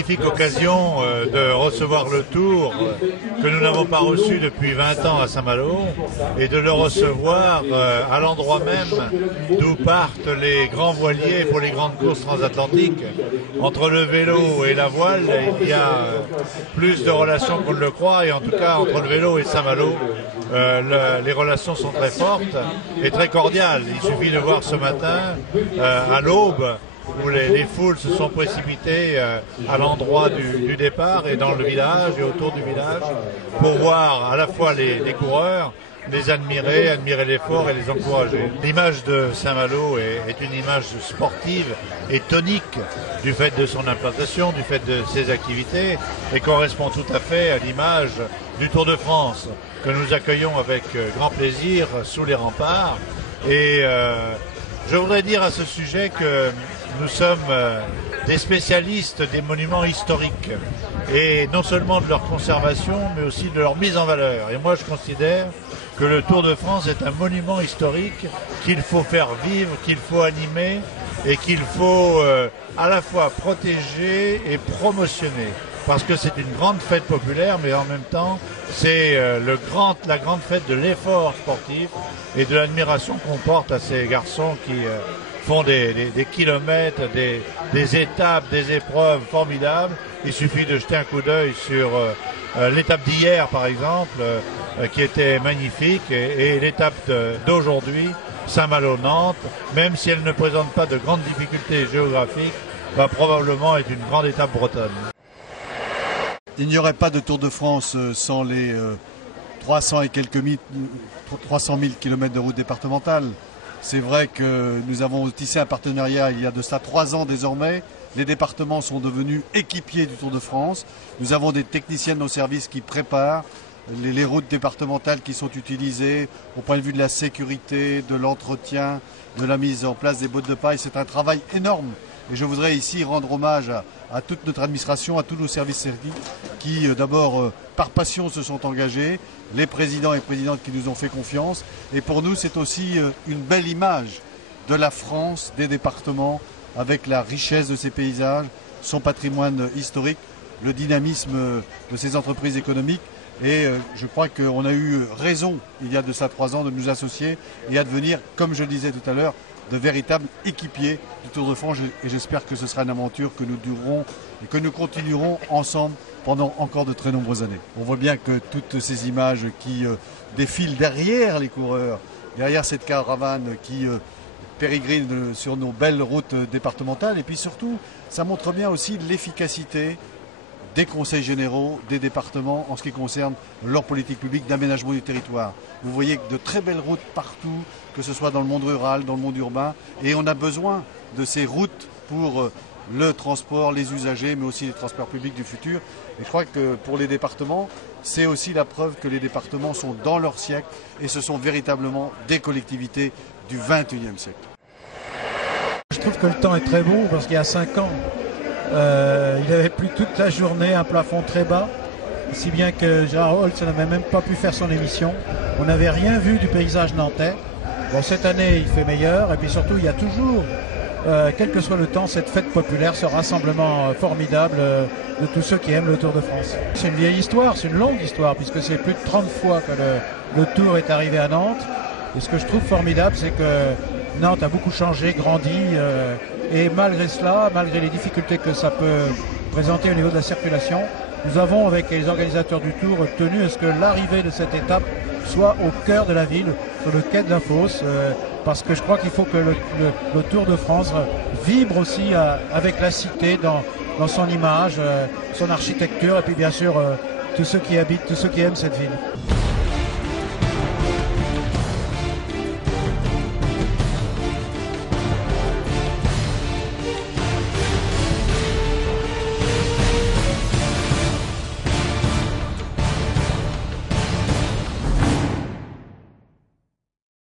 magnifique occasion de recevoir le Tour que nous n'avons pas reçu depuis 20 ans à Saint-Malo et de le recevoir à l'endroit même d'où partent les grands voiliers pour les grandes courses transatlantiques. Entre le vélo et la voile, il y a plus de relations qu'on ne le croit, et en tout cas entre le vélo et Saint-Malo, les relations sont très fortes et très cordiales. Il suffit de voir ce matin à l'aube où les foules se sont précipitées à l'endroit du départ et dans le village et autour du village pour voir à la fois les coureurs, les admirer l'effort et les encourager. L'image de Saint-Malo est une image sportive et tonique du fait de son implantation, du fait de ses activités, et correspond tout à fait à l'image du Tour de France que nous accueillons avec grand plaisir sous les remparts. Et je voudrais dire à ce sujet que nous sommes des spécialistes des monuments historiques, et non seulement de leur conservation, mais aussi de leur mise en valeur. Et moi, je considère que le Tour de France est un monument historique qu'il faut faire vivre, qu'il faut animer et qu'il faut à la fois protéger et promotionner. Parce que c'est une grande fête populaire, mais en même temps, c'est la grande fête de l'effort sportif et de l'admiration qu'on porte à ces garçons qui font des kilomètres, des étapes, des épreuves formidables. Il suffit de jeter un coup d'œil sur l'étape d'hier, par exemple, qui était magnifique, et l'étape d'aujourd'hui, Saint-Malo-Nantes, même si elle ne présente pas de grandes difficultés géographiques, va probablement être une grande étape bretonne. Il n'y aurait pas de Tour de France sans les 300 000 km de route départementale. C'est vrai que nous avons tissé un partenariat il y a de cela 3 ans désormais. Les départements sont devenus équipiers du Tour de France. Nous avons des techniciens de nos services qui préparent les routes départementales qui sont utilisées au point de vue de la sécurité, de l'entretien, de la mise en place des bottes de paille. C'est un travail énorme. Et je voudrais ici rendre hommage à toute notre administration, à tous nos services qui d'abord par passion se sont engagés, les présidents et présidentes qui nous ont fait confiance. Et pour nous, c'est aussi une belle image de la France, des départements, avec la richesse de ses paysages, son patrimoine historique, le dynamisme de ses entreprises économiques. Et je crois qu'on a eu raison, il y a de ça 3 ans, de nous associer et à devenir, comme je le disais tout à l'heure, de véritables équipiers du Tour de France. Et j'espère que ce sera une aventure que nous durerons et que nous continuerons ensemble pendant encore de très nombreuses années. On voit bien que toutes ces images qui défilent derrière les coureurs, derrière cette caravane qui pérégrine sur nos belles routes départementales, et puis surtout, ça montre bien aussi l'efficacité des conseils généraux, des départements en ce qui concerne leur politique publique d'aménagement du territoire. Vous voyez de très belles routes partout, que ce soit dans le monde rural, dans le monde urbain, et on a besoin de ces routes pour le transport, les usagers, mais aussi les transports publics du futur. Et je crois que pour les départements, c'est aussi la preuve que les départements sont dans leur siècle et ce sont véritablement des collectivités du XXIe siècle. Je trouve que le temps est très beau parce qu'il y a 5 ans, il avait plu toute la journée, un plafond très bas, si bien que Gérard Holtz n'avait même pas pu faire son émission. On n'avait rien vu du paysage nantais. Bon, cette année, il fait meilleur, et puis surtout, il y a toujours, quel que soit le temps, cette fête populaire, ce rassemblement formidable de tous ceux qui aiment le Tour de France. C'est une vieille histoire, c'est une longue histoire, puisque c'est plus de 30 fois que le Tour est arrivé à Nantes. Et ce que je trouve formidable, c'est que Nantes a beaucoup changé, grandi, et malgré cela, malgré les difficultés que ça peut présenter au niveau de la circulation, nous avons, avec les organisateurs du Tour, tenu à ce que l'arrivée de cette étape soit au cœur de la ville, sur le quai de la Fosse, parce que je crois qu'il faut que le Tour de France vibre aussi avec la cité dans son image, son architecture, et puis bien sûr tous ceux qui habitent, tous ceux qui aiment cette ville.